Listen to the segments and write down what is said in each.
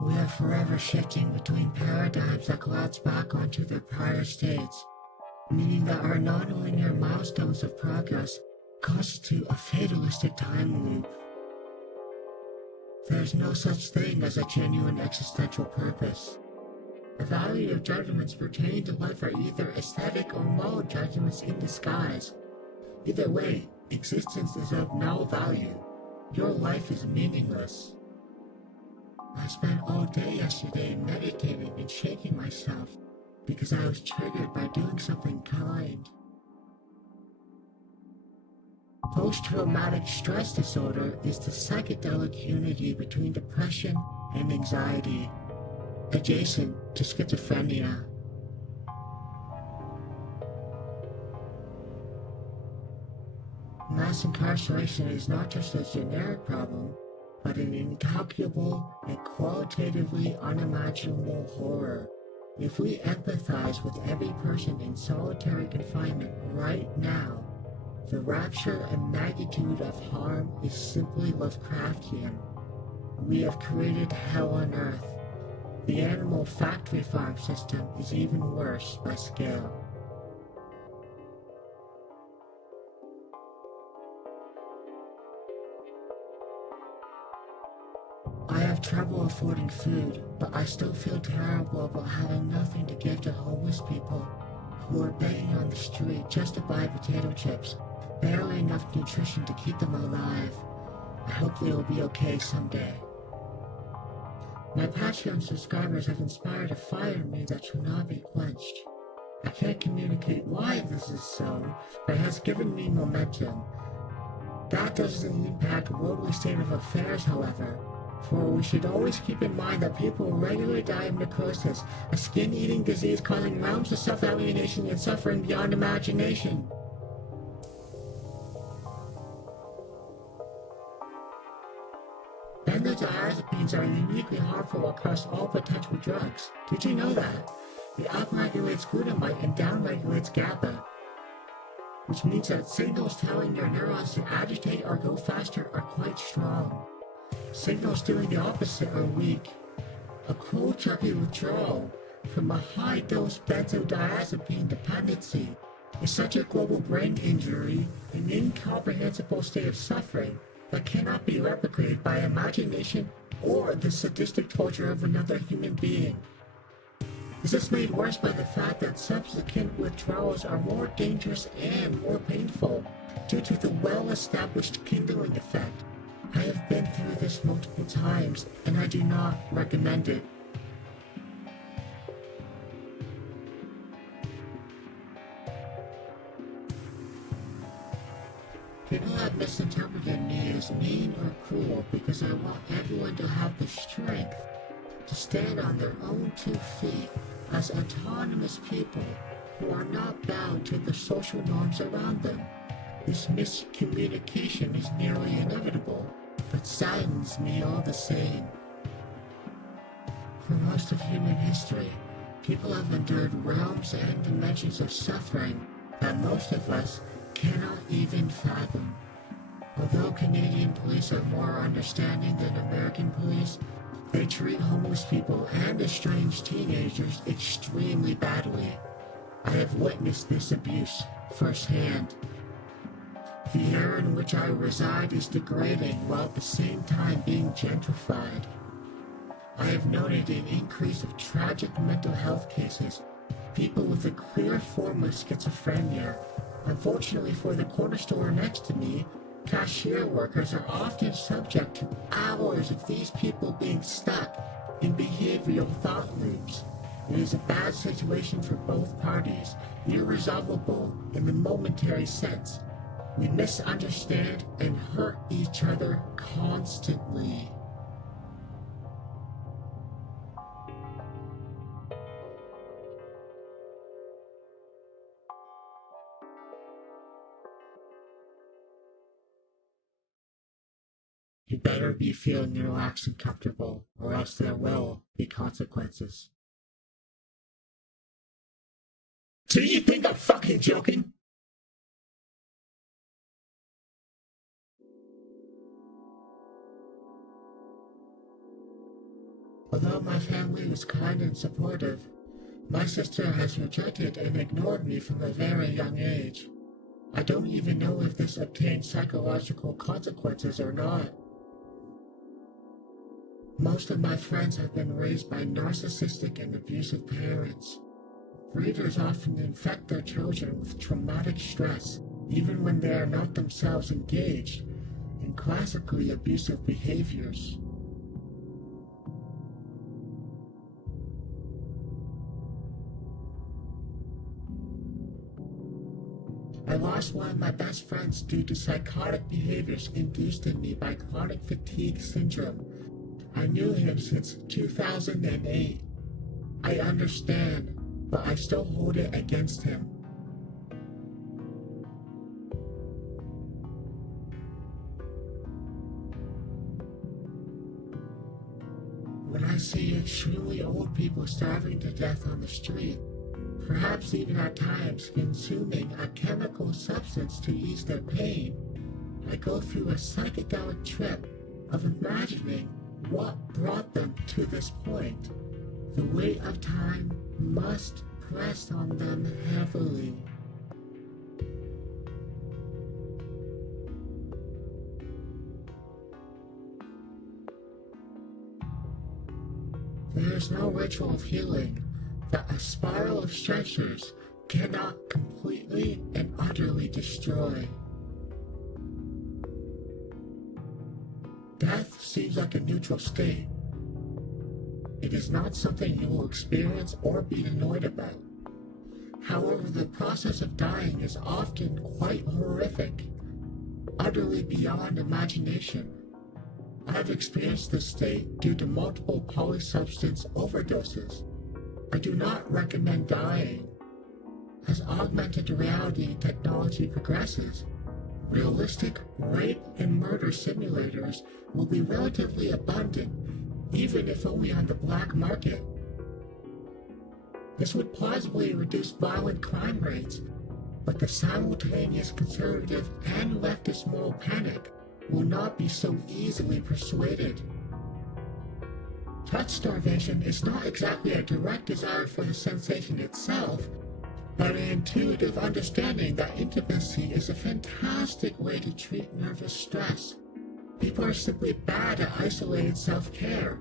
We are forever shifting between paradigms that collapse back onto their prior states, meaning that our non-linear milestones of progress constitute a fatalistic time loop. There is no such thing as a genuine existential purpose. Evaluative judgments pertaining to life are either aesthetic or moral judgments in disguise. Either way, existence is of no value. Your life is meaningless. I spent all day yesterday meditating and shaking myself because I was triggered by doing something kind. Post-traumatic stress disorder is the psychedelic unity between depression and anxiety, adjacent to schizophrenia. Mass incarceration is not just a generic problem, but an incalculable and qualitatively unimaginable horror. If we empathize with every person in solitary confinement right now, the rapture and magnitude of harm is simply Lovecraftian. We have created hell on earth. The animal factory farm system is even worse by scale. I have trouble affording food, but I still feel terrible about having nothing to give to homeless people who are begging on the street just to buy potato chips, barely enough nutrition to keep them alive. I hope they will be okay someday. My Patreon subscribers have inspired a fire in me that shall not be quenched. I can't communicate why this is so, but it has given me momentum. That doesn't impact worldly state of affairs, however, for we should always keep in mind that people regularly die of necrosis, a skin-eating disease causing realms of self-alienation and suffering beyond imagination. Benzodiazepines are uniquely harmful across all potential drugs. Did you know that? It upregulates glutamate and downregulates GABA, which means that signals telling your neurons to agitate or go faster are quite strong. Signals doing the opposite are weak. A cold chunky withdrawal from a high-dose benzodiazepine dependency is such a global brain injury, an incomprehensible state of suffering that cannot be replicated by imagination or the sadistic torture of another human being. This is made worse by the fact that subsequent withdrawals are more dangerous and more painful due to the well-established kindling effect. I have been through this multiple times, and I do not recommend it. People have misinterpreted me as mean or cruel because I want everyone to have the strength to stand on their own 2 feet as autonomous people who are not bound to the social norms around them. This miscommunication is nearly inevitable, but saddens me all the same. For most of human history, people have endured realms and dimensions of suffering that most of us cannot even fathom. Although Canadian police are more understanding than American police, they treat homeless people and estranged teenagers extremely badly. I have witnessed this abuse firsthand. The area in which I reside is degrading while at the same time being gentrified. I have noted an increase of tragic mental health cases, people with a clear form of schizophrenia. Unfortunately for the corner store next to me, cashier workers are often subject to hours of these people being stuck in behavioral thought loops. It is a bad situation for both parties, irresolvable in the momentary sense. We misunderstand and hurt each other constantly. You better be feeling relaxed and comfortable, or else there will be consequences. Do you think I'm fucking joking? Although my family was kind and supportive, my sister has rejected and ignored me from a very young age. I don't even know if this obtains psychological consequences or not. Most of my friends have been raised by narcissistic and abusive parents. Breeders often infect their children with traumatic stress, even when they are not themselves engaged in classically abusive behaviors. I lost one of my best friends due to psychotic behaviors induced in me by chronic fatigue syndrome. I knew him since 2008. I understand, but I still hold it against him. When I see extremely old people starving to death on the street, perhaps even at times consuming a chemical substance to ease their pain, I go through a psychedelic trip of imagining what brought them to this point. The weight of time must press on them heavily. There is no ritual of healing that a spiral of stressors cannot completely and utterly destroy. Death seems like a neutral state. It is not something you will experience or be annoyed about. However, the process of dying is often quite horrific, utterly beyond imagination. I have experienced this state due to multiple polysubstance overdoses. I do not recommend dying. As augmented reality technology progresses, realistic rape and murder simulators will be relatively abundant, even if only on the black market. This would plausibly reduce violent crime rates, but the simultaneous conservative and leftist moral panic will not be so easily persuaded. Touch starvation is not exactly a direct desire for the sensation itself, but an intuitive understanding that intimacy is a fantastic way to treat nervous stress. People are simply bad at isolated self-care.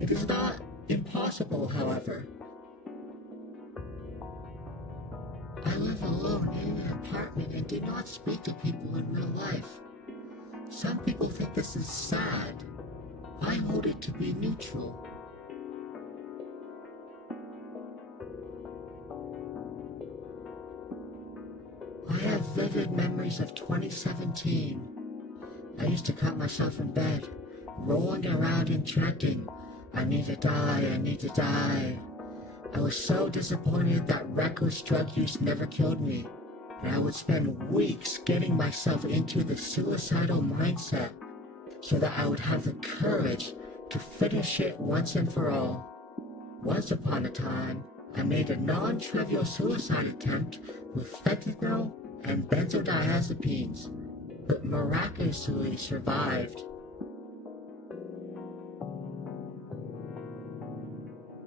It is not impossible, however. I live alone in an apartment and do not speak to people in real life. Some people think this is sad. I hold it to be neutral. I have vivid memories of 2017. I used to cut myself in bed, rolling around and chanting, "I need to die, I need to die." I was so disappointed that reckless drug use never killed me, and I would spend weeks getting myself into the suicidal mindset so that I would have the courage to finish it once and for all. Once upon a time, I made a non-trivial suicide attempt with fentanyl and benzodiazepines, but miraculously survived.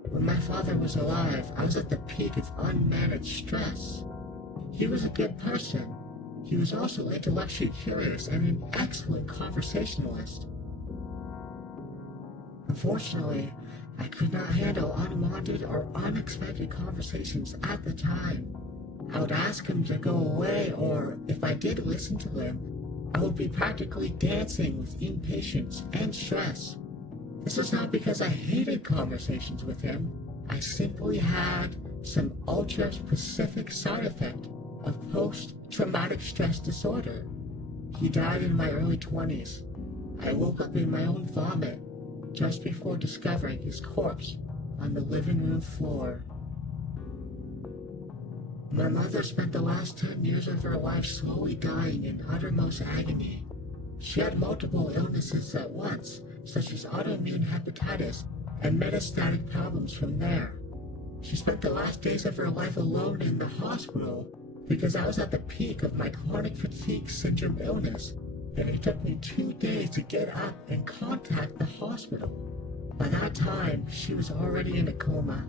When my father was alive, I was at the peak of unmanaged stress. He was a good person. He was also intellectually curious and an excellent conversationalist. Unfortunately, I could not handle unwanted or unexpected conversations at the time. I would ask him to go away, or if I did listen to him, I would be practically dancing with impatience and stress. This is not because I hated conversations with him. I simply had some ultra-specific side effect of post-traumatic stress disorder. He died in my early 20s. I woke up in my own vomit just before discovering his corpse on the living room floor. My mother spent the last 10 years of her life slowly dying in uttermost agony. She had multiple illnesses at once, such as autoimmune hepatitis and metastatic problems from there. She spent the last days of her life alone in the hospital because I was at the peak of my chronic fatigue syndrome illness, and it took me 2 days to get up and contact the hospital. By that time, she was already in a coma.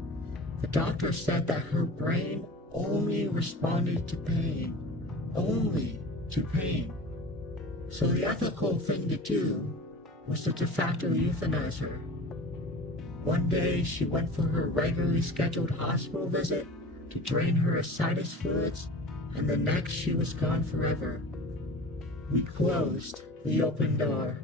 The doctor said that her brain only responded to pain. Only to pain. So the ethical thing to do was to de facto euthanize her. One day, she went for her regularly scheduled hospital visit to drain her ascites fluids, and the next she was gone forever. We closed the open door.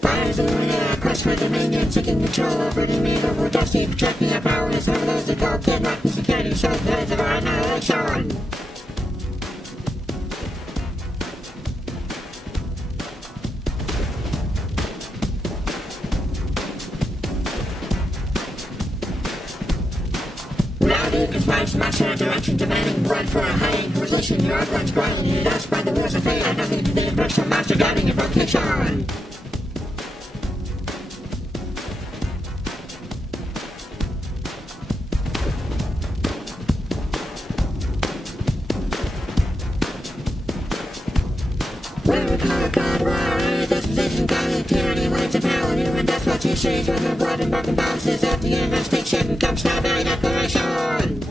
Fires in the air, quest for dominion, taking control over the meter, we're dusty, projecting our power as one of those that go kidnapping security, so there's our annihilation. Reality conspires to match our direction, demanding blood for a high inquisition. Your blood's growing, you dust by the rules of fate, nothing to the impression, master guiding your vocation. Series with the blood and broken bounces at the investigation comes now by declaration.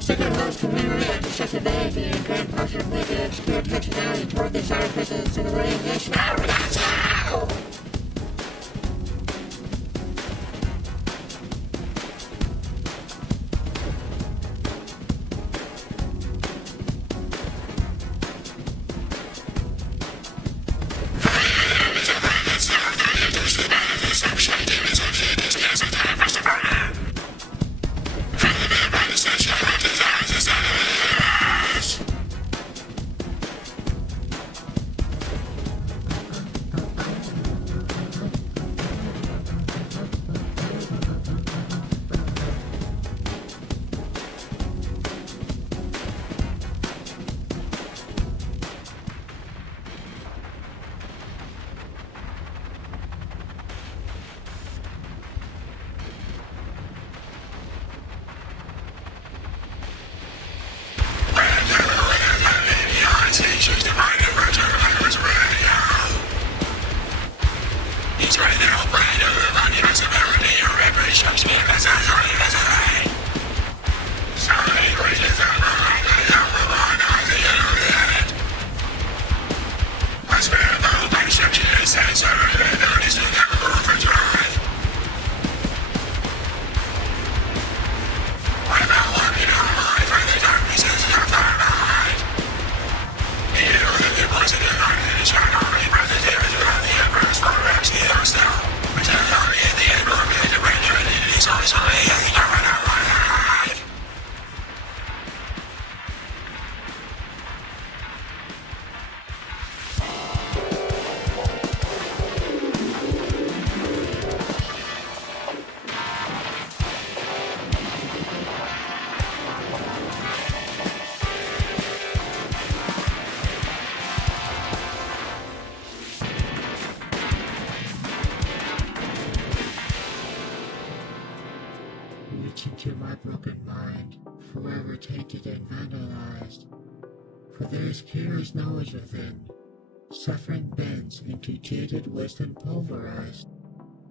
Second host community at destructive age and grand portion of the obscure textionality toward this artifices to the radiation. pulverized. For there is curious knowledge within. Suffering bends into jaded wisdom pulverized,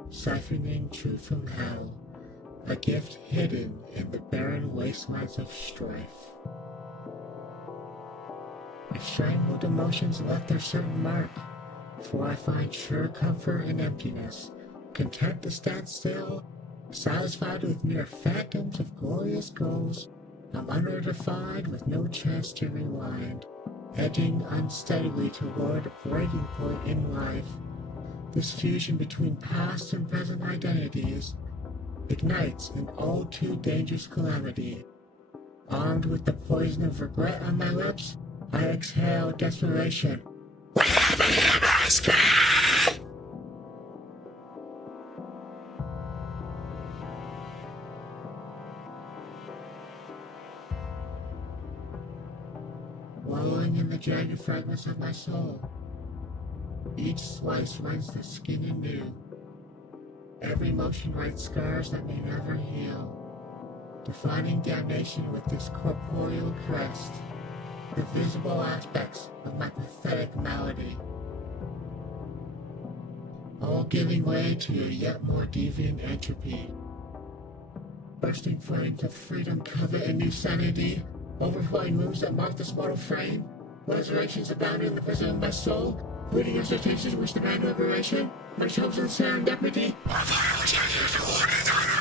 siphoning truth from hell, a gift hidden in the barren wastelands of strife. My strangled emotions left their certain mark, for I find sure comfort in emptiness, content to stand still, satisfied with mere phantoms of glorious goals. I'm undefined with no chance to rewind, edging unsteadily toward a breaking point in life. This fusion between past and present identities ignites an all too dangerous calamity. Armed with the poison of regret on my lips, I exhale desperation. Wherever you must be! Wallowing in the jagged fragments of my soul, each slice rends the skin anew. Every motion writes scars that may never heal, defining damnation with this corporeal crest, the visible aspects of my pathetic malady, all giving way to a yet more deviant entropy. Bursting flames of freedom, covet, and new sanity, overflowing moves that mark this mortal frame, resurrections abound in the prison of my soul, fleeting exhortations which demand liberation, my chosen serendipity, my violence and your coordinates.